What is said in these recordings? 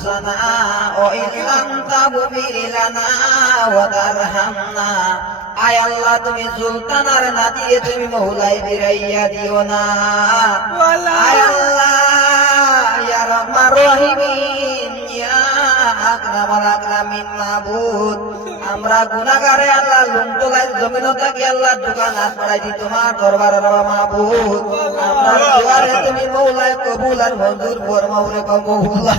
أنفسنا وإن لم تغفر لنا وترحمنا আয় আল্লাহ তুমি সুলতানার নাতি তুমি মৌলাই বিরাইয়া দিও না আয় আল্লাহ ইয়া রহমান রহিম ইয়া আকরামাল আকরামিন মাবুদ আমরা গুনাহগারে আল্লাহ লুণ্ঠলাই জমিন থাকি আল্লাহ দোকান হাত বাড়াই দি তোমার দরবারে মাবুদ আমরা দুয়ারে তুমি মৌলাই কবুল আর মঞ্জুর ফরমাও রে মৌলা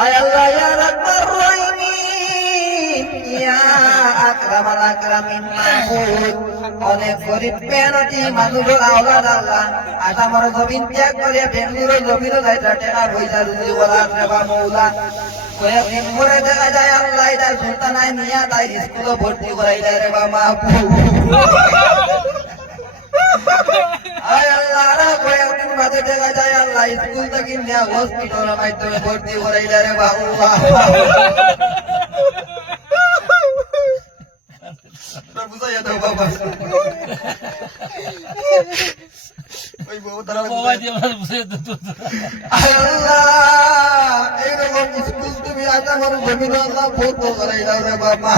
আয় আল্লাহ ইয়া রহমান রহিম ইয়া আকরামাল আকরামিন মাবুদ অনেক গরিব মেহনতি মানুষের আওলাদ আল্লাহ আসামর জমিন ত্যাগ করে বেঙ্গুলোর জমিন যাইতা টেকা পয়সা রুজি বলার রেবা মৌলা কয়েকদিন পরে দেখা যায় আল্লাহ এটা সুলতানায় নিয়ে তাই স্কুলে ভর্তি করাই দেয় রেবা মাহবুব আয় আল্লাহ কয়েকদিন বাদে দেখা যায় আল্লাহ স্কুল থেকে নিয়ে হসপিটালের মাধ্যমে ভর্তি করাই দেয় রে বাবু বুঝাইয়া দাও বাবা ওই বউ তারা এইরকম স্কুল তুমি আশা করো জমিন আল্লাহ ভর্তি করাই দাও রে বাবা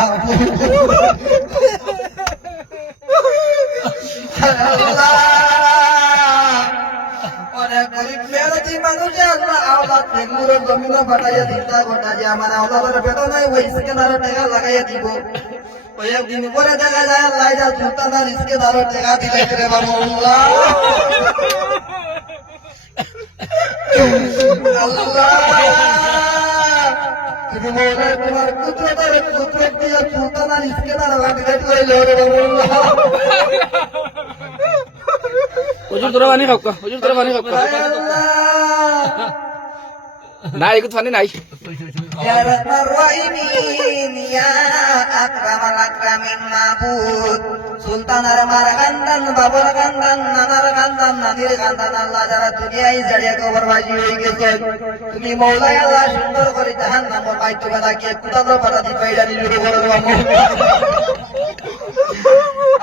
অনেক গরিব মেহনতি মানুষ আল্লাহ আওলাদ বেঙ্গুর জমিন বাটাইয়া চিন্তা করতা যে আমার আওলাদের বেতনায় ওই স্কেনার টাকা লাগাইয়া দিব কয়েকদিন পরে দেখা যায় আল্লাহ যা সুলতানার স্কেনার টাকা দিলে রে বাবা তুমি মনে তোমার কুদরতের কুদরত দিয়ে সুলতানার স্কেনার ডিলেট করে রে বাবা হুজুর তোরা পানি খাও হুজুর তোরা পানি খাও না একটু পানি নাই ইয়া রহমান রহিম ইয়া আকরামাল আকরামিন মাবুদ সুলতানার মার কান্দান বাবার কান্দান নানার কান্দান নানির কান্দান আল্লাহ যারা দুনিয়ায় জড়িয়ে কবরবাজি হয়ে গেছে তুমি মৌলাই আল্লাহ সুন্দর করে জাহান্নামের বাইতে বানাকে কুতালো পারাদি পাইলা নিয়ে করো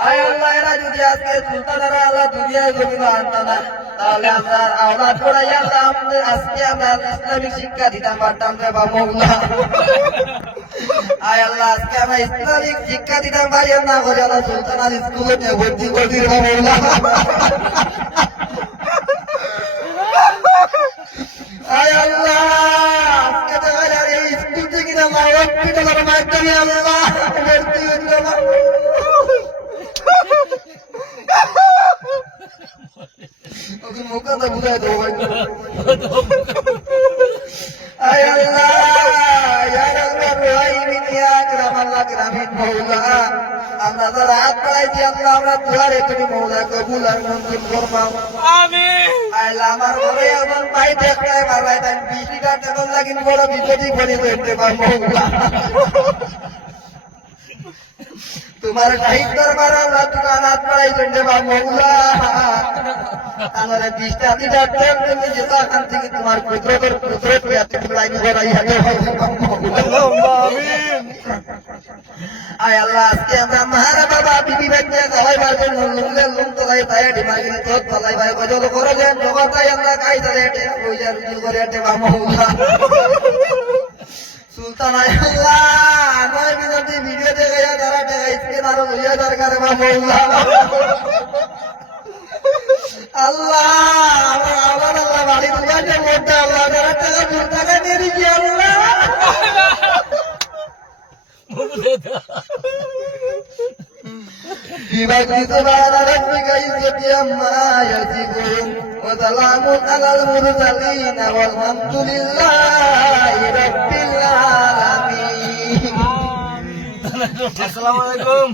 আয় আল্লাহ এরা যদি আজকে সুলতানারা আল্লাহ দুনিয়ায় জমিন আনতো না তাহলে আমরা আওলাদ পড়াই আল্লাহ আমাদের আজকে আমরা ইসলামিক শিক্ষা দিতাম পারতাম রে বাবা মৌলা আয় আল্লাহ আজকে আমরা ইসলামিক শিক্ষা দিতাম পারি না করে আল্লাহ সুলতানার স্কুলে ভর্তি করে দিল মৌলা আয় আল্লাহ আজকে তো এই স্কুল থেকে না হসপিটালের মাধ্যমে আল্লাহ ভর্তি করে দিল মুখটা বুঝাই দেবো আয় আল্লাহ ইয়া রহমান রহিম ইয়া আকরামাল আকরামিন মৌলা আমরা যারা হাত বাড়াইছি আল্লাহ আমরা দুয়ারে তুমি মৌলা কবুল আর মঞ্জুর ফরমাও আমিন আল্লাহ আমার ঘরে এখন পাই দেখতে পারবাই তাই 20 টাকা তখন লাগিন বড় বিপদই পড়ে যেতে পারবো মৌলা তোমার শহীদ দরবার আল্লাহ দোকান হাত বাড়াইছেন রে বাবা মৌলা আমার 20 টাকা দিতে তুমি যেটা এখান থেকে তোমার কুদরতের কুদরত এত লাইন করাই হবে আমিন আয় আল্লাহ আজকে আমরা মারা বাবা বিবি বাচ্চা গাওয়াই বাজে লুঙ্গে লুং তোলাই তাই ডিমাগি তোত ফলাই ভাই গজল করে দেন জগতাই আল্লাহ কাই ধরে এটে পয়সা রুজি করে এটে বাবা মৌলা সুলতান আয় আল্লাহ নয় বিনতি ভিডিও দেখে যারা টাকা স্ক্যানার লইয়া দরকার বাবা মৌলা আল্লাহ আমার আল্লাহ বাড়ি দুয়ারে মধ্যে আল্লাহ যারা টাকা দূর টাকা নিয়ে দিছি আল্লাহ বিবাদি সুবহানা রাব্বিকা ইজ্জতি আম্মা ইয়াসিফুন ওয়া সালামুন আলাল মুরসালিন ওয়াল হামদুলিল্লাহি রাব্বিল আলামিন। আসসালামু আলাইকুম।